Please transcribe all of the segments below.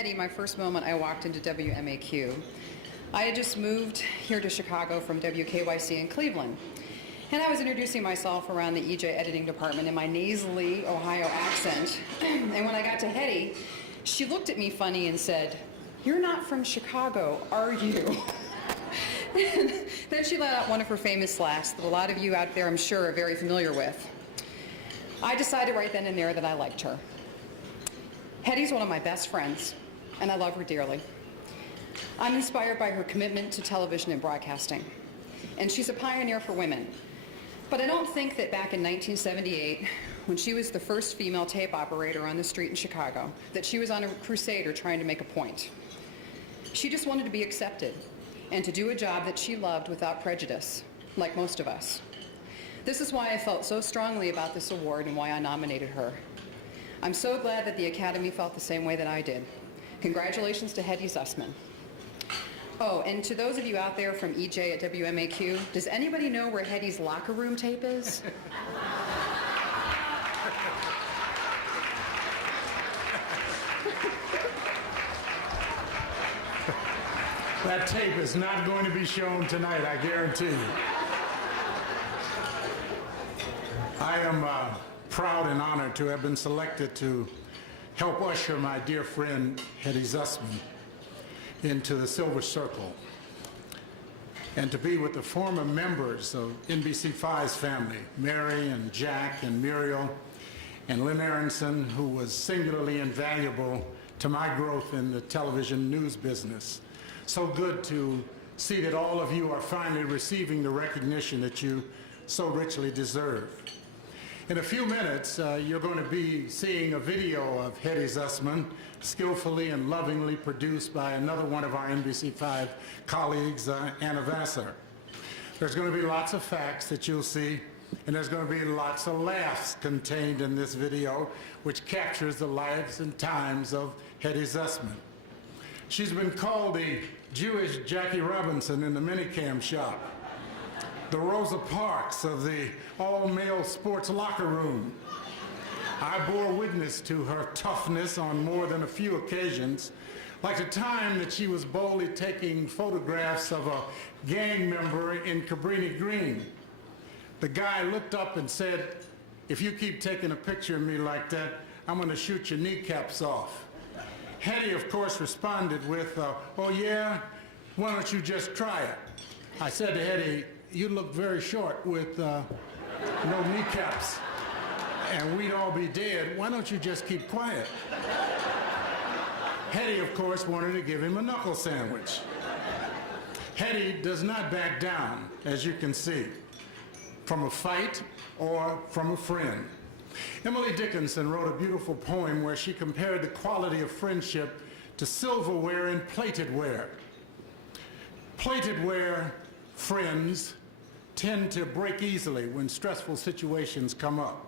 Hedy my first moment I walked into WMAQ. I had just moved here to Chicago from WKYC in Cleveland. And I was introducing myself around the EJ editing department in my nasally Ohio accent. And when I got to Hedy, she looked at me funny and said, "You're not from Chicago, are you?" And then she let out one of her famous laughs that a lot of you out there, I'm sure, are very familiar with. I decided right then and there that I liked her. Hedy's one of my best friends, and I love her dearly. I'm inspired by her commitment to television and broadcasting, and she's a pioneer for women. But I don't think that back in 1978, when she was the first female tape operator on the street in Chicago, that she was on a crusade or trying to make a point. She just wanted to be accepted and to do a job that she loved without prejudice, like most of us. This is why I felt so strongly about this award and why I nominated her. I'm so glad that the Academy felt the same way that I did. Congratulations to Hedy Zussman. Oh, and to those of you out there from EJ at WMAQ, does anybody know where Hedy's locker room tape is? That tape is not going to be shown tonight, I guarantee you. I am proud and honored to have been selected to help usher my dear friend Hedy Zussman into the Silver Circle and to be with the former members of NBC5's family, Mary and Jack and Muriel and Lynn Aronson, who was singularly invaluable to my growth in the television news business. So good to see that all of you are finally receiving the recognition that you so richly deserve. In a few minutes, you're going to be seeing a video of Hedy Zussman, skillfully and lovingly produced by another one of our NBC5 colleagues, Anna Vassar. There's going to be lots of facts that you'll see, and there's going to be lots of laughs contained in this video, which captures the lives and times of Hedy Zussman. She's been called the Jewish Jackie Robinson in the minicam shop, the Rosa Parks of the all-male sports locker room. I bore witness to her toughness on more than a few occasions, like the time that she was boldly taking photographs of a gang member in Cabrini Green. The guy looked up and said, "If you keep taking a picture of me like that, I'm going to shoot your kneecaps off." Hedy, of course, responded with, "Oh yeah? Why don't you just try it?" I said to Hedy, "You look very short with no kneecaps, and we'd all be dead. Why don't you just keep quiet?" Hedy, of course, wanted to give him a knuckle sandwich. Hedy does not back down, as you can see, from a fight or from a friend. Emily Dickinson wrote a beautiful poem where she compared the quality of friendship to silverware and plated ware. Plated ware friends tend to break easily when stressful situations come up.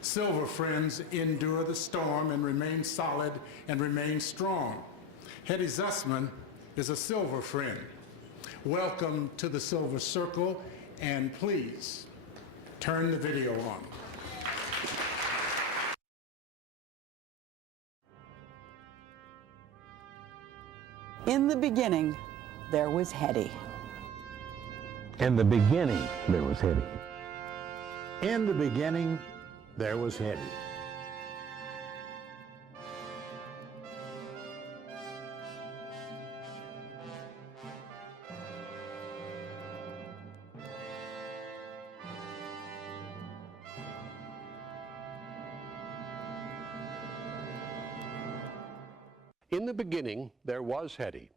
Silver friends endure the storm and remain solid and remain strong. Hedy Zussman is a silver friend. Welcome to the Silver Circle, and please turn the video on. In the beginning, there was Hedy. In the beginning, there was Hedy. In the beginning, there was Hedy. In the beginning, there was Hedy.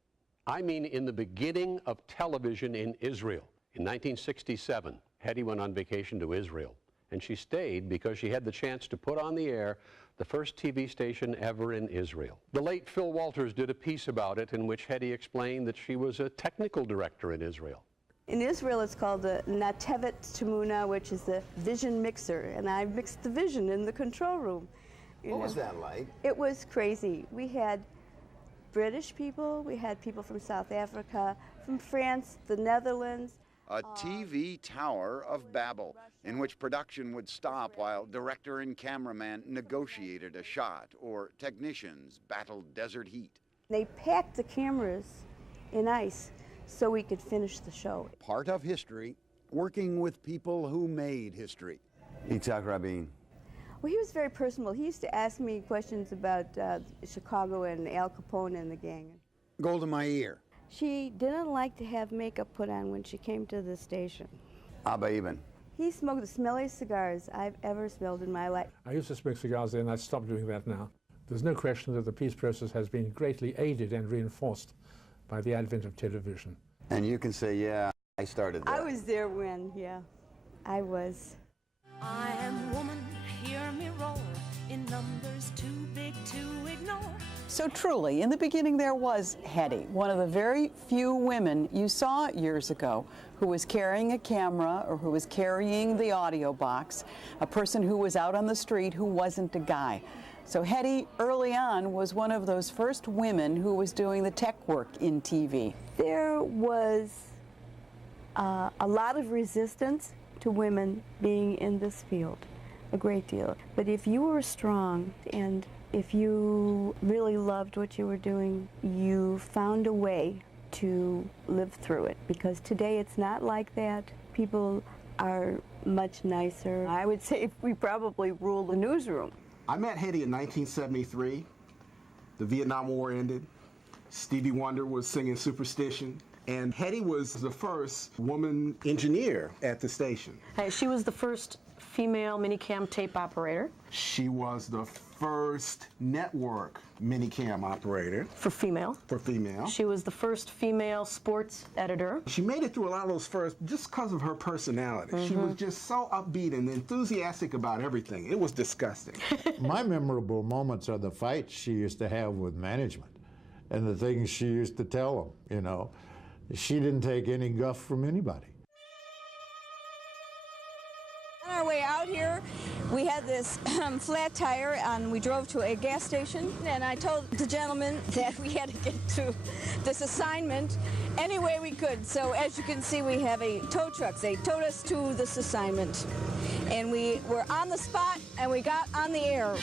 I mean, in the beginning of television in Israel. In 1967, Hedy went on vacation to Israel, and she stayed because she had the chance to put on the air the first TV station ever in Israel. The late Phil Walters did a piece about it in which Hedy explained that she was a technical director in Israel. In Israel, it's called the Natevet Tamuna, which is the vision mixer, and I mixed the vision in the control room. What was that like? It was crazy. We had British people, we had people from South Africa, from France, the Netherlands. A TV Tower of Babel, in which production would stop while director and cameraman negotiated a shot, or technicians battled desert heat. They packed the cameras in ice so we could finish the show. Part of history, working with people who made history. Yitzhak Rabin. Well, he was very personal. He used to ask me questions about Chicago and Al Capone and the gang. Golda Meir. She didn't like to have makeup put on when she came to the station. Abba Eben. He smoked the smelliest cigars I've ever smelled in my life. I used to smoke cigars then, I stopped doing that now. There's no question that the peace process has been greatly aided and reinforced by the advent of television. And you can say, yeah, I started that. I was there when, yeah, I was. I am woman, hear me roar, in numbers too big to ignore. So truly, in the beginning there was Hedy, one of the very few women you saw years ago who was carrying a camera or who was carrying the audio box, a person who was out on the street who wasn't a guy. So Hedy, early on, was one of those first women who was doing the tech work in TV. There was a lot of resistance to women being in this field, a great deal. But if you were strong and if you really loved what you were doing, you found a way to live through it. Because today it's not like that. People are much nicer. I would say we probably rule the newsroom. I met Hedy in 1973. The Vietnam War ended. Stevie Wonder was singing Superstition. And Hedy was the first woman engineer at the station. She was the first female minicam tape operator. She was the first network minicam operator. For female. For female. She was the first female sports editor. She made it through a lot of those first just because of her personality. She was just so upbeat and enthusiastic about everything. It was disgusting. My memorable moments are the fights she used to have with management and the things she used to tell them, you know. She didn't take any guff from anybody. On our way out here, we had this flat tire and we drove to a gas station, and I told the gentleman that we had to get to this assignment any way we could. So as you can see, we have a tow truck. They towed us to this assignment, and we were on the spot and we got on the air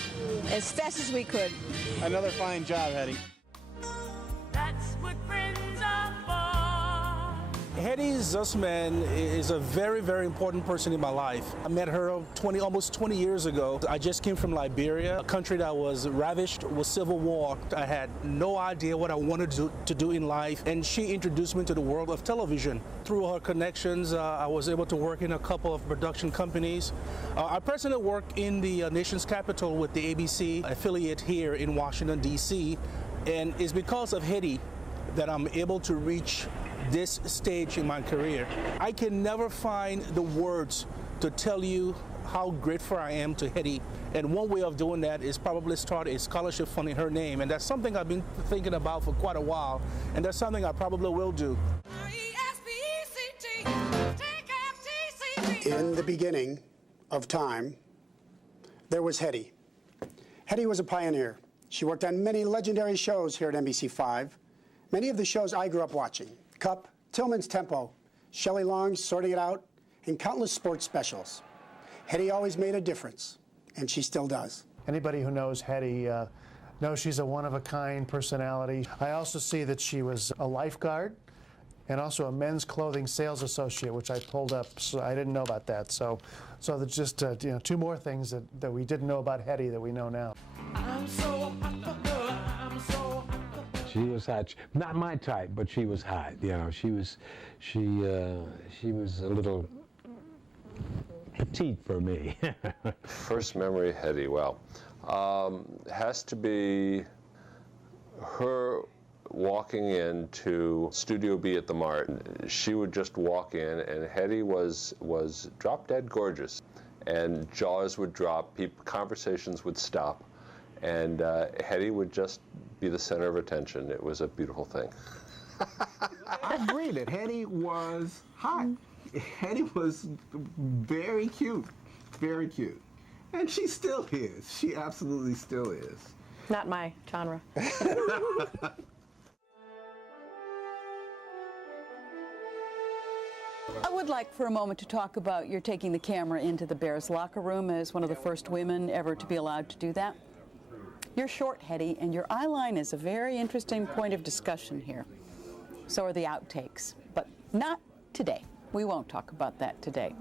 as fast as we could. Another fine job, Hedy. That's what friends are for. Hedy Zussman is a very, very important person in my life. I met her almost 20 years ago. I just came from Liberia, a country that was ravished with civil war. I had no idea what I wanted to do in life, and she introduced me to the world of television. Through her connections, I was able to work in a couple of production companies. I presently work in the nation's capital with the ABC affiliate here in Washington, D.C., and it's because of Hedy that I'm able to reach this stage in my career. I can never find the words to tell you how grateful I am to Hedy, and one way of doing that is probably start a scholarship fund in her name, and that's something I've been thinking about for quite a while, and that's something I probably will do. In the beginning of time, there was Hedy. Hedy was a pioneer. She worked on many legendary shows here at NBC5. Many of the shows I grew up watching: Cup, Tillman's Tempo, Shelley Long's Sorting It Out, and countless sports specials. Hedy always made a difference, and she still does. Anybody who knows Hedy knows she's a one-of-a-kind personality. I also see that she was a lifeguard and also a men's clothing sales associate, which I pulled up, so I didn't know about that. So there's just two more things that we didn't know about Hedy that we know now. I'm so She was hot. Not my type, but she was hot. You know, she was a little petite for me. First memory, Hedy, well, has to be her walking into Studio B at the Mart. She would just walk in, and Hedy was drop-dead gorgeous. And jaws would drop, conversations would stop, and Hedy would just be the center of attention. It was a beautiful thing. I agree that Hedy was hot. Hedy was very cute, very cute. And she still is. She absolutely still is. Not my genre. I would like for a moment to talk about your taking the camera into the Bears locker room as one of the first women ever to be allowed to do that. You're short, Hedy, and your eye line is a very interesting point of discussion here. So are the outtakes, but not today. We won't talk about that today.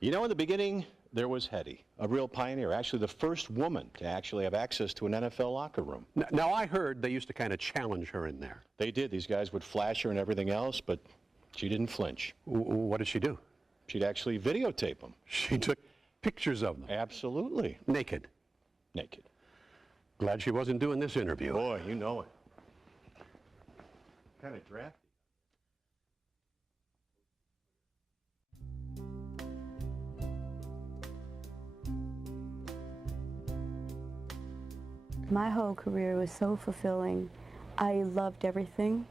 You know, in the beginning, there was Hedy, a real pioneer, actually the first woman to actually have access to an NFL locker room. Now, I heard they used to kind of challenge her in there. They did. These guys would flash her and everything else, but she didn't flinch. What did she do? She'd actually videotape them. She took pictures of them? Absolutely. Naked? Naked. Glad she wasn't doing this interview. Boy, you know it. Kind of drafty. My whole career was so fulfilling. I loved everything,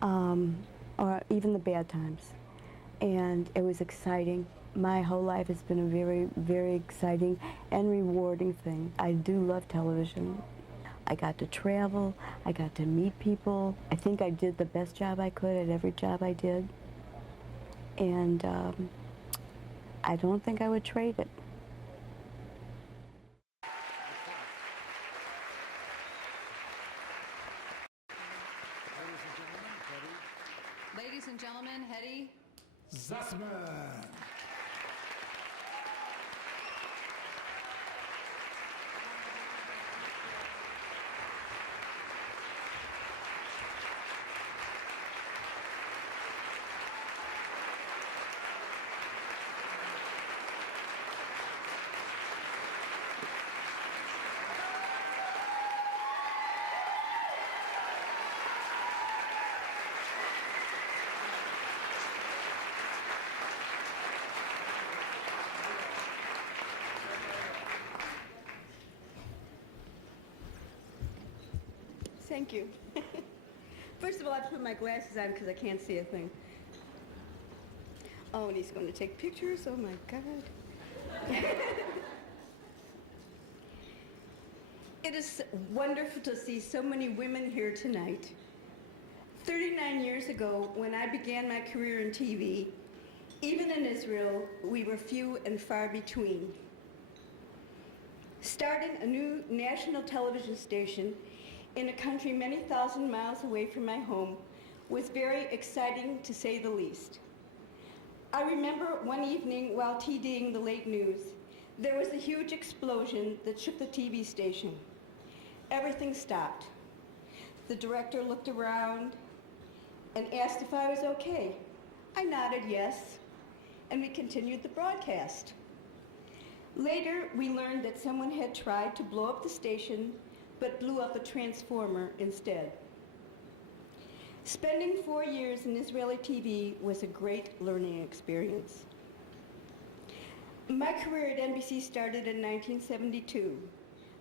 or even the bad times. And it was exciting. My whole life has been a very, very exciting and rewarding thing. I do love television. I got to travel, I got to meet people. I think I did the best job I could at every job I did. And I don't think I would trade it. Ladies and gentlemen, Hedy Zussman. Thank you. First of all, I have to put my glasses on because I can't see a thing. Oh, and he's going to take pictures. Oh, my God. It is wonderful to see so many women here tonight. 39 years ago, when I began my career in TV, even in Israel, we were few and far between. Starting a new national television station in a country many thousand miles away from my home was very exciting, to say the least. I remember one evening while TDing the late news, there was a huge explosion that shook the TV station. Everything stopped. The director looked around and asked if I was okay. I nodded yes, and we continued the broadcast. Later, we learned that someone had tried to blow up the station but blew up a transformer instead. Spending 4 years in Israeli TV was a great learning experience. My career at NBC started in 1972,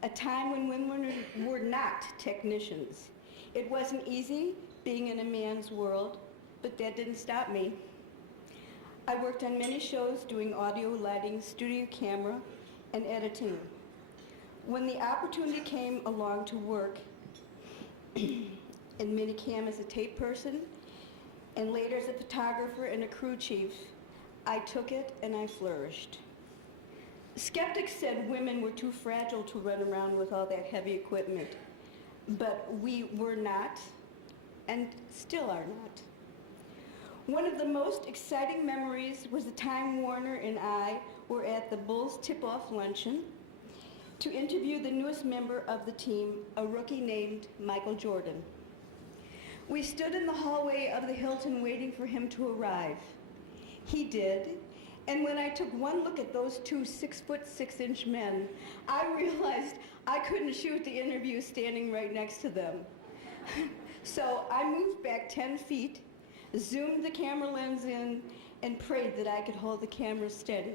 a time when women were not technicians. It wasn't easy being in a man's world, but that didn't stop me. I worked on many shows doing audio, lighting, studio camera, and editing. When the opportunity came along to work in Minicam as a tape person, and later as a photographer and a crew chief, I took it and I flourished. Skeptics said women were too fragile to run around with all that heavy equipment, but we were not, and still are not. One of the most exciting memories was the time Warner and I were at the Bulls tip-off luncheon to interview the newest member of the team, a rookie named Michael Jordan. We stood in the hallway of the Hilton waiting for him to arrive. He did, and when I took one look at those two 6'6" men, I realized I couldn't shoot the interview standing right next to them. So I moved back 10 feet, zoomed the camera lens in, and prayed that I could hold the camera steady.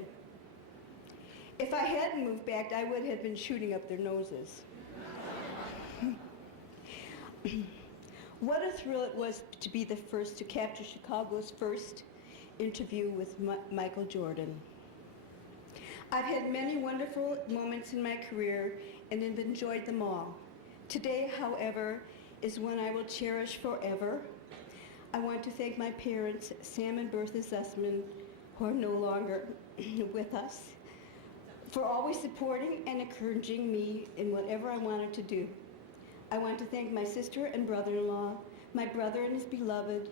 If I hadn't moved back, I would have been shooting up their noses. What a thrill it was to be the first to capture Chicago's first interview with Michael Jordan. I've had many wonderful moments in my career and have enjoyed them all. Today, however, is one I will cherish forever. I want to thank my parents, Sam and Bertha Zussman, who are no longer with us, for always supporting and encouraging me in whatever I wanted to do. I want to thank my sister and brother-in-law, my brother and his beloved,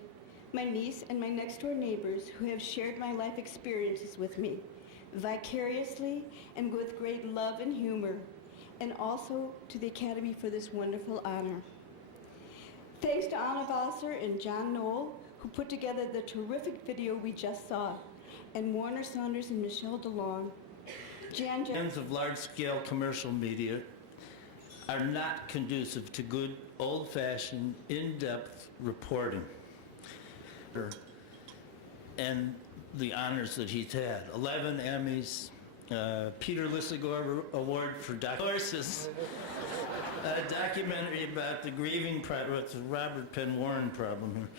my niece and my next-door neighbors who have shared my life experiences with me, vicariously and with great love and humor, and also to the Academy for this wonderful honor. Thanks to Anna Vasser and John Knoll, who put together the terrific video we just saw, and Warner Saunders and Michelle DeLong. Hands of large-scale commercial media are not conducive to good, old-fashioned, in-depth reporting. And the honors that he's had. 11 Emmys, Peter Lisagor Award for Horses, a documentary about the grieving it's a Robert Penn Warren problem here.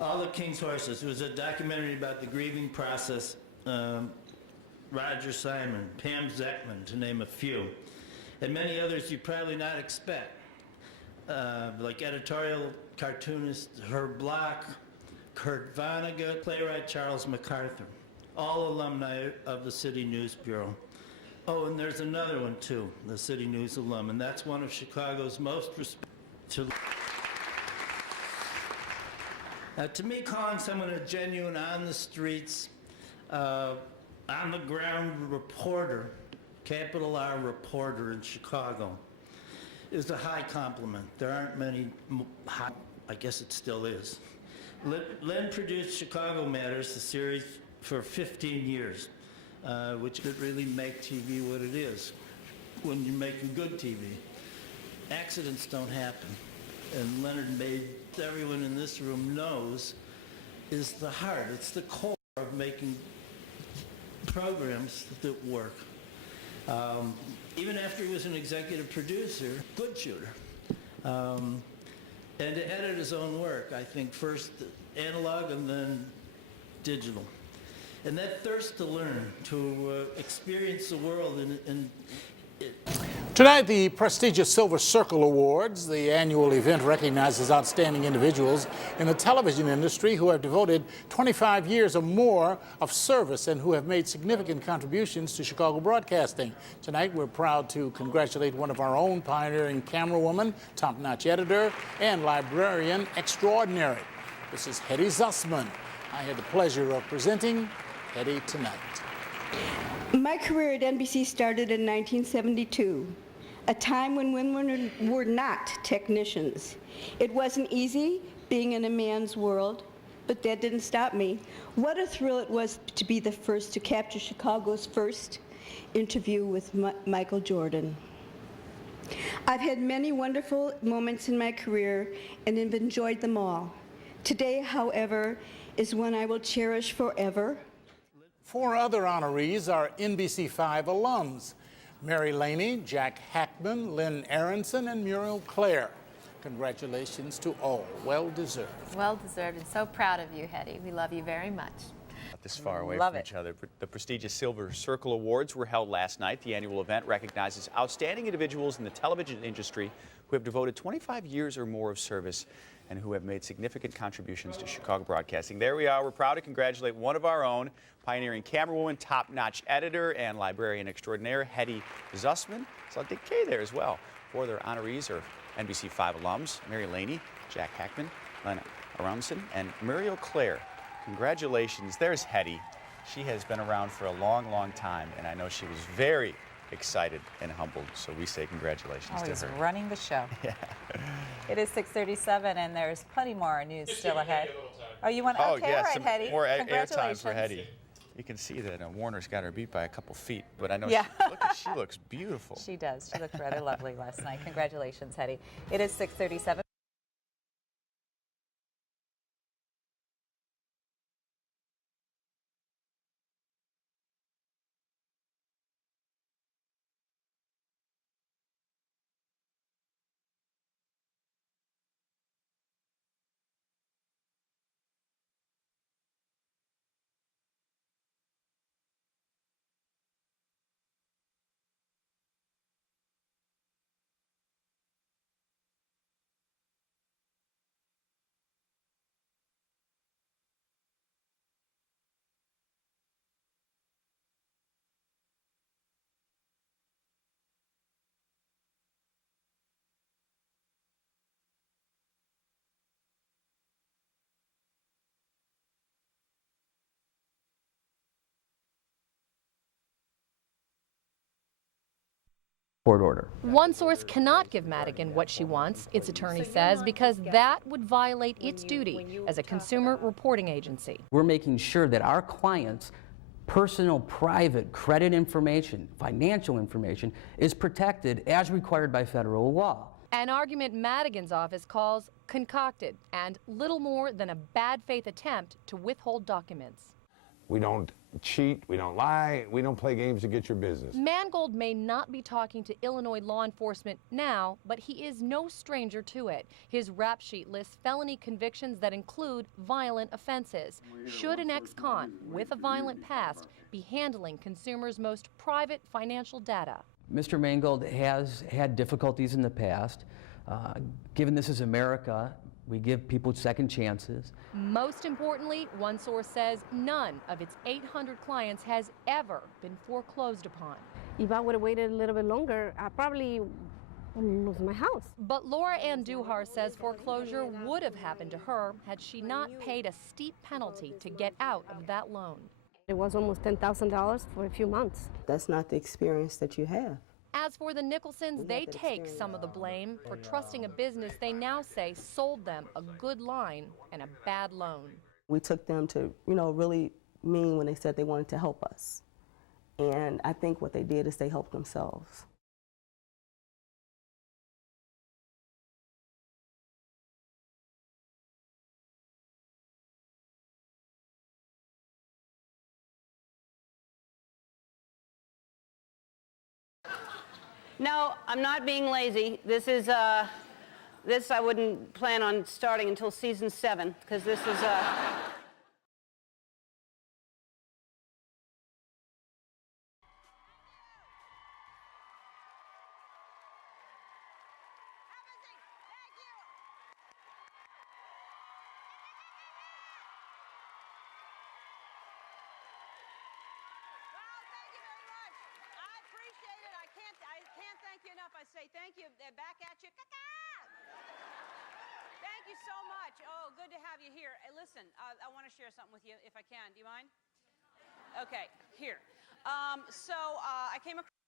All the King's Horses. It was a documentary about the grieving process. Roger Simon, Pam Zeckman, to name a few. And many others you probably not expect. Like editorial cartoonist Herb Block, Kurt Vonnegut, playwright Charles MacArthur, all alumni of the City News Bureau. Oh, and there's another one too, the City News alum, and that's one of Chicago's most respected. To me, calling someone a genuine on-the-streets, on-the-ground reporter, capital R reporter in Chicago, is a high compliment. There aren't many high, I guess it still is. Lynn produced Chicago Matters, the series, for 15 years, which could really make TV what it is when you're making good TV. Accidents don't happen. And Leonard made, everyone in this room knows, is the heart. It's the core of making programs that work. Even after he was an executive producer, good shooter. And to edit his own work, I think first analog and then digital. And that thirst to learn, to experience the world Tonight, the prestigious Silver Circle Awards. The annual event recognizes outstanding individuals in the television industry who have devoted 25 years or more of service and who have made significant contributions to Chicago broadcasting. Tonight, we're proud to congratulate one of our own pioneering camerawoman, top-notch editor, and librarian extraordinary. This is Hedy Zussman. I had the pleasure of presenting Hedy tonight. My career at NBC started in 1972, a time when women were not technicians. It wasn't easy being in a man's world, but that didn't stop me. What a thrill it was to be the first to capture Chicago's first interview with Michael Jordan. I've had many wonderful moments in my career and have enjoyed them all. Today, however, is one I will cherish forever. 4 other honorees are NBC5 alums: Mary Laney, Jack Hackman, Lynn Aronson, and Muriel Clare. Congratulations to all. Well deserved. Well deserved, and so proud of you, Hedy. We love you very much. Not this far away Love from it. each other. The prestigious Silver Circle Awards were held last night. The annual event recognizes outstanding individuals in the television industry who have devoted 25 years or more of service and who have made significant contributions to Chicago broadcasting. There we are. We're proud to congratulate one of our own, pioneering camerawoman, top-notch editor, and librarian extraordinaire, Hedy Zussman. Saw Dick Kay there as well. 4 of their honorees are NBC5 alums: Mary Laney, Jack Hackman, Lynn Aronson, and Muriel Clare. Congratulations. There's Hedy. She has been around for a long, long time, and I know she was very excited and humbled, so we say congratulations to Always her. running the show. Yeah. It is 6:37, and there's plenty more news still ahead. Oh, you want? Oh, Okay, yeah, all right, some Hedy. more airtime Congratulations. for Hedy. You can see that Warner's got her beat by a couple feet, but I know Yeah. she looks beautiful. She does. She looked rather lovely last night. Congratulations, Hedy. It is 6:37. Court order. One source cannot give Madigan what she wants, its attorney says, because that would violate its duty as a consumer reporting agency. We're making sure that our clients' personal, private credit information, financial information, is protected as required by federal law. An argument Madigan's office calls concocted and little more than a bad faith attempt to withhold documents. We don't cheat, we don't lie, we don't play games to get your business. Mangold may not be talking to Illinois law enforcement now, but he is no stranger to it. His rap sheet lists felony convictions that include violent offenses. Should an ex-con with a violent past be handling consumers' most private financial data? Mr. Mangold has had difficulties in the past. Given this is America, we give people second chances. Most importantly, one source says none of its 800 clients has ever been foreclosed upon. If I would have waited a little bit longer, I probably wouldn't lose my house. But Laura Ann Duhar says foreclosure would have happened to her had she not paid a steep penalty to get out of that loan. It was almost $10,000 for a few months. That's not the experience that you have. As for the Nicholsons, they take some of the blame for trusting a business they now say sold them a good line and a bad loan. We took them to, really mean when they said they wanted to help us. And I think what they did is they helped themselves. No, I'm not being lazy. This I wouldn't plan on starting until season 7, because this is Thank you. Back at you. Thank you so much. Oh, good to have you here. Hey, listen, I want to share something with you if I can. Do you mind? Okay, here. I came across